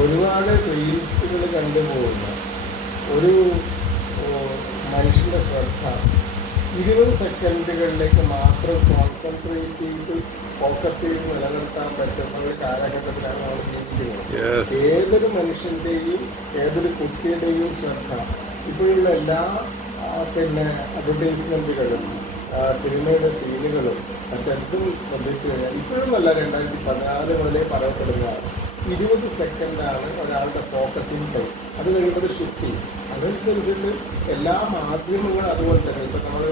ഒരുപാട് റീൽസുകൾ കണ്ടുപോകുന്ന ഒരു മനുഷ്യൻ്റെ ശ്രദ്ധ 20 സെക്കൻഡുകളിലേക്ക് മാത്രം കോൺസെൻട്രേറ്റ് ചെയ്ത് ഫോക്കസ് ചെയ്ത് നിലനിർത്താൻ പറ്റുന്ന ഒരു കാലഘട്ടത്തിലാണ് നമ്മൾ ജീവിക്കുന്നത്. ഏതൊരു മനുഷ്യൻ്റെയും ഏതൊരു കുട്ടിയുടെയും ശ്രദ്ധ ഇപ്പോഴുള്ള എല്ലാ അഡ്വർടൈസ്മെൻറ്റുകളും സിനിമയുടെ സീനുകളും മറ്റെന്തും ശ്രദ്ധിച്ചു കഴിഞ്ഞാൽ ഇപ്പോഴും നല്ല 2016 മുതലേ പറയപ്പെടുന്നതാണ് 20 സെക്കൻഡാണ് ഒരാളുടെ ഫോക്കസിങ് ടൈം. അത് കഴിയുമ്പോൾ ഷിഫ്റ്റ് ചെയ്യും. അതനുസരിച്ചിട്ട് എല്ലാ മാധ്യമങ്ങളും അതുപോലെ തന്നെ ഇപ്പം നമ്മൾ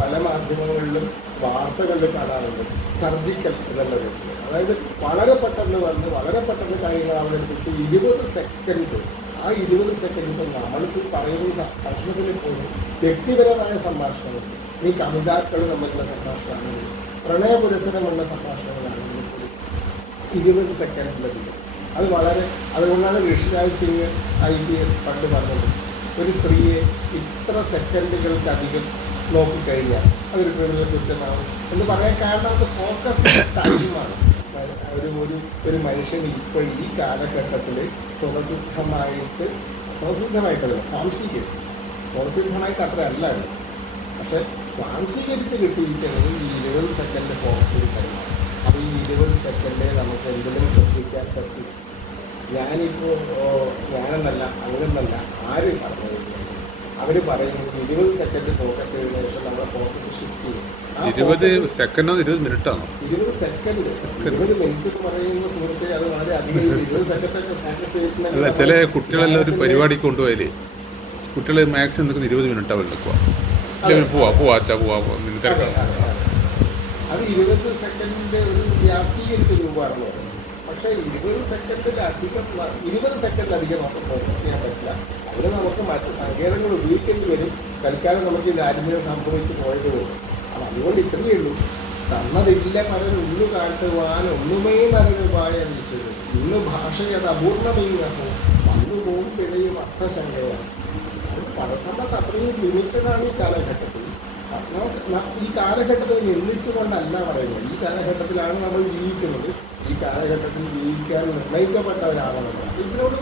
പല മാധ്യമങ്ങളിലും വാർത്തകളിൽ കാണാറുണ്ട് സർജിക്കൽ എന്നുള്ള വ്യക്തി. അതായത് വളരെ പെട്ടെന്ന് വന്ന് വളരെ പെട്ടെന്ന് കാര്യങ്ങൾ അവതരിപ്പിച്ച് 20 സെക്കൻഡ്. ആ 20 സെക്കൻഡ് ഇപ്പം നമ്മളിപ്പോൾ പറയുന്ന ഭക്ഷണത്തിൽ പോലും വ്യക്തിപരമായ സംഭാഷണങ്ങളുണ്ട്. ഈ കവിതാക്കൾ തമ്മിലുള്ള സംഭാഷണമാണെങ്കിൽ പ്രണയപുരസരമുള്ള സംഭാഷണങ്ങളാണെങ്കിൽ 20 സെക്കൻഡിലധികം. അതുകൊണ്ടാണ് ഋഷിരാജ് സിംഗ് IPS പണ്ട് പറഞ്ഞത്, ഒരു സ്ത്രീയെ ഇത്ര സെക്കൻഡുകൾക്കധികം നോക്കിക്കഴിഞ്ഞാൽ അതൊരു ക്രിമിനൽ കുറ്റമാണ് എന്ന് പറയാൻ കാരണം അത് ഫോക്കസ് ടൈമാണ്. ഒരു മനുഷ്യൻ ഇപ്പോൾ ഈ കാലഘട്ടത്തിൽ സ്വതസിദ്ധമായിട്ടല്ല സ്വതസിദ്ധമായിട്ട് അത്ര അല്ല, പക്ഷെ സ്വാംശീകരിച്ച് കിട്ടിയിരിക്കുന്നത് ഈ 20 സെക്കൻഡ് ഫോക്കസിൽ കഴിയണം. അപ്പോൾ ഈ 20 സെക്കൻഡേ നമുക്ക് എന്തെങ്കിലും ശ്രദ്ധിക്കാൻ പറ്റും. ഞാനെന്നല്ല അങ്ങനെന്നല്ല ആര് പറഞ്ഞത്, അവർ പറയുന്നത് 20 സെക്കൻഡ് ഫോക്കസ് ചെയ്തതിനു ശേഷം നമ്മുടെ ഫോക്കസ് ഷിഫ്റ്റ് ചെയ്യും. 20 സെക്കൻഡോ 20 മിനിറ്റാണോ? 20 സെക്കൻഡ് 20 മിനിറ്റ് എന്ന് പറയുമ്പോൾ സുഹൃത്തെ അത് വളരെ അധികം. 20 സെക്കൻഡൊക്കെ ഫോക്കസ് ചെയ്യുന്ന ചില കുട്ടികളെല്ലാം ഒരു പരിപാടി കൊണ്ടുപോയാലേ കുട്ടികൾ മാക്സിമം നിൽക്കുന്ന 20 മിനിറ്റ് അവർ നിൽക്കുക. പോവാ അത് 20 സെക്കൻഡിന്റെ ഒരു വ്യാപ്തീകരിച്ച രൂപമാണെന്ന് പറയുന്നത്. പക്ഷേ 20 സെക്കൻഡിലധികം നമുക്ക് ഫോക്കസ് ചെയ്യാൻ പറ്റില്ല. അതിന് നമുക്ക് മറ്റ് സങ്കേതങ്ങൾ ഉപയോഗിക്കേണ്ടി വരും. തൽക്കാലം നമുക്ക് ഈ ദാരിദ്ര്യം സംഭവിച്ച് പോയത് പോകും. അപ്പം അതുകൊണ്ട് ഇത്രയേ ഉള്ളൂ. തന്നതില്ല പലരും ഉള്ളു കാട്ടുവാൻ ഒന്നുമേ നരകമായ വിശ്വരും ഇന്ന് ഭാഷയത് അപൂർണമീനപ്പോ വന്നു പോകും പിഴയും അർത്ഥശങ്കയാണ്. പരസമ്പത്ത് അത്രയും ലിമിറ്റഡാണ് ഈ കാലഘട്ടത്തിൽ. ഈ കാലഘട്ടത്തിൽ നിന്ദിച്ചുകൊണ്ടല്ല പറയുന്നത്. ഈ കാലഘട്ടത്തിലാണ് നമ്മൾ ജീവിക്കുന്നത്. ഈ കാലഘട്ടത്തിൽ ജീവിക്കാൻ നിർണയിക്കപ്പെട്ട ഒരാളാണ്. ഇതിനോട്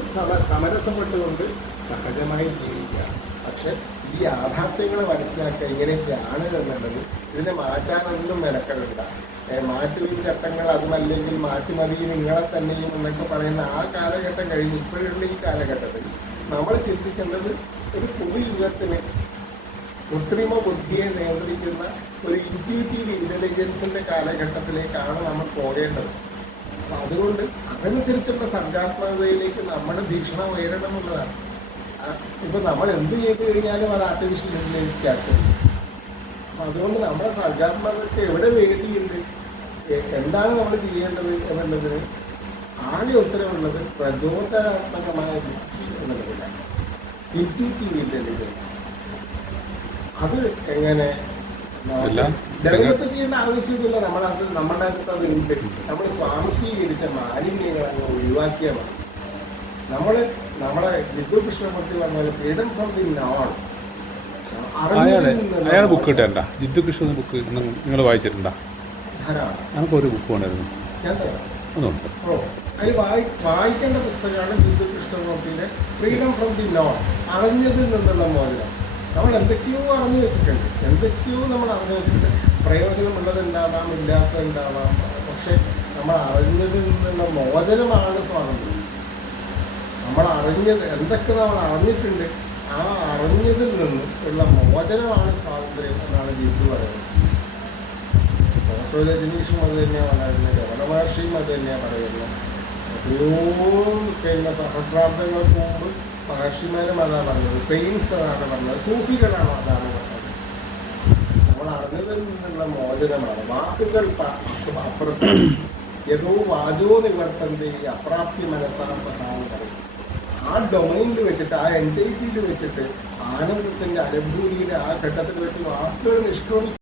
സമരസപ്പെട്ടുകൊണ്ട് സഹജമായി ജീവിക്കുക. പക്ഷെ ഈ യാഥാർത്ഥ്യങ്ങൾ മനസ്സിലാക്കുക ഇങ്ങനെയൊക്കെയാണ് എന്നുള്ളത്. ഇതിനെ മാറ്റാനൊന്നും മെനക്കെടില്ല. മാറ്റുവിൻ ചട്ടങ്ങൾ അതുമല്ലെങ്കിൽ മാറ്റിമതി നിങ്ങളെ തന്നെയും എന്നൊക്കെ പറയുന്ന ആ കാലഘട്ടം കഴിഞ്ഞ് ഇപ്പോഴുള്ള ഈ കാലഘട്ടത്തിൽ നമ്മൾ ചിന്തിക്കേണ്ടത് ഒരു പുതുയുഗത്തിന് കൃത്രിമ ബുദ്ധിയെ നിയന്ത്രിക്കുന്ന ഒരു ഇൻറ്റ്യൂട്ടീവ് ഇൻ്റലിജൻസിൻ്റെ കാലഘട്ടത്തിലേക്കാണ് നമ്മൾ പോകേണ്ടത്. അപ്പം അതുകൊണ്ട് അതനുസരിച്ചുള്ള സർഗാത്മകതയിലേക്ക് നമ്മുടെ വീക്ഷണം ഉയരണം എന്നുള്ളതാണ്. ഇപ്പം നമ്മൾ എന്ത് ചെയ്ത് കഴിഞ്ഞാലും അത് ആർട്ടിഫിഷ്യൽ ഇൻ്റലിജൻസ് ക്യാപ്ചർ ചെയ്യും. അപ്പം അതുകൊണ്ട് നമ്മുടെ സർഗാത്മകതയ്ക്ക് എവിടെ വേദിയുണ്ട്, എന്താണ് നമ്മൾ ചെയ്യേണ്ടത് എന്നുള്ളതിന് ആദ്യ ഉത്തരവുള്ളത് പ്രചോദനാത്മകമായ ബുദ്ധി എന്നുള്ളതിലാണ്. ഇൻറ്റ്യൂട്ടീവ് ഇൻ്റലിജൻസ് അത് എങ്ങനെ ഡെവലപ്പ് ചെയ്യേണ്ട ആവശ്യമില്ല. നമ്മുടെ അടുത്ത് അത് ഉണ്ട്. നമ്മൾ സ്വാംശീകരിച്ച മാലിന്യങ്ങൾ അങ്ങ് ഒഴിവാക്കിയാൽ മതി. നമ്മളെ ജിത്തു കൃഷ്ണമൂർത്തി പറഞ്ഞ ഫ്രീഡം ഫ്രം ദി നോൺ. അയാൾ ബുക്ക് കിട്ടേണ്ട ജിത്തു കൃഷ്ണ ബുക്ക് നിങ്ങൾ വായിച്ചിട്ടുണ്ടോ? നമുക്കൊരു ബുക്ക് വേണമായിരുന്നു. അതിൽ വായിക്കേണ്ട പുസ്തകമാണ് ജിത്തു കൃഷ്ണമൂർത്തിയുടെ ഫ്രീഡം ഫ്രം ദി നോൺ, അറിഞ്ഞതിൽ നിന്നുള്ള മോചനം. നമ്മൾ എന്തൊക്കെയോ അറിഞ്ഞു വെച്ചിട്ടുണ്ട്, പ്രയോജനമുള്ളതുണ്ടാവാം, ഇല്ലാത്തതുണ്ടാവാം. പക്ഷെ നമ്മൾ അറിഞ്ഞതിൽ നിന്നുള്ള മോചനമാണ് സ്വാതന്ത്ര്യം. നമ്മൾ എന്തൊക്കെ നമ്മൾ അറിഞ്ഞിട്ടുണ്ട്, ആ അറിഞ്ഞതിൽ നിന്ന് ഉള്ള മോചനമാണ് സ്വാതന്ത്ര്യം എന്നാണ് ജിത്തു പറയുന്നത്. രജനീഷും അത് തന്നെയാണ് പറയുന്നത്, രമണ മഹർഷിയും അത് തന്നെയാണ് പറയുന്നത്. എത്രയോ സഹസ്രാബ്ദങ്ങൾക്ക് മുമ്പ് മഹർഷിമാരും അതാണ് പറഞ്ഞത്, സെയിൻസ് അതാണ് പറഞ്ഞത്, സൂഫികളാണ് അതാണ് പറഞ്ഞത്. നമ്മൾ അറിഞ്ഞതിൽ നിന്നുള്ള മോചനമാണ്. വാക്കുകൾ അപ്പുറത്ത് ഏതോ വാചോ നിവർത്തന്റെ അപ്രാപ്തി മനസ്സാ സഹായം പറയും. ആ ഡൊമൈനിൽ വെച്ചിട്ട്, ആ എൻറ്റൈറ്റിയിൽ വെച്ചിട്ട്, ആനന്ദത്തിൻ്റെ അനുഭൂതിയുടെ ആ ഘട്ടത്തിൽ വെച്ച് വാക്കുകൾ നിഷ്ക്രമിക്കും.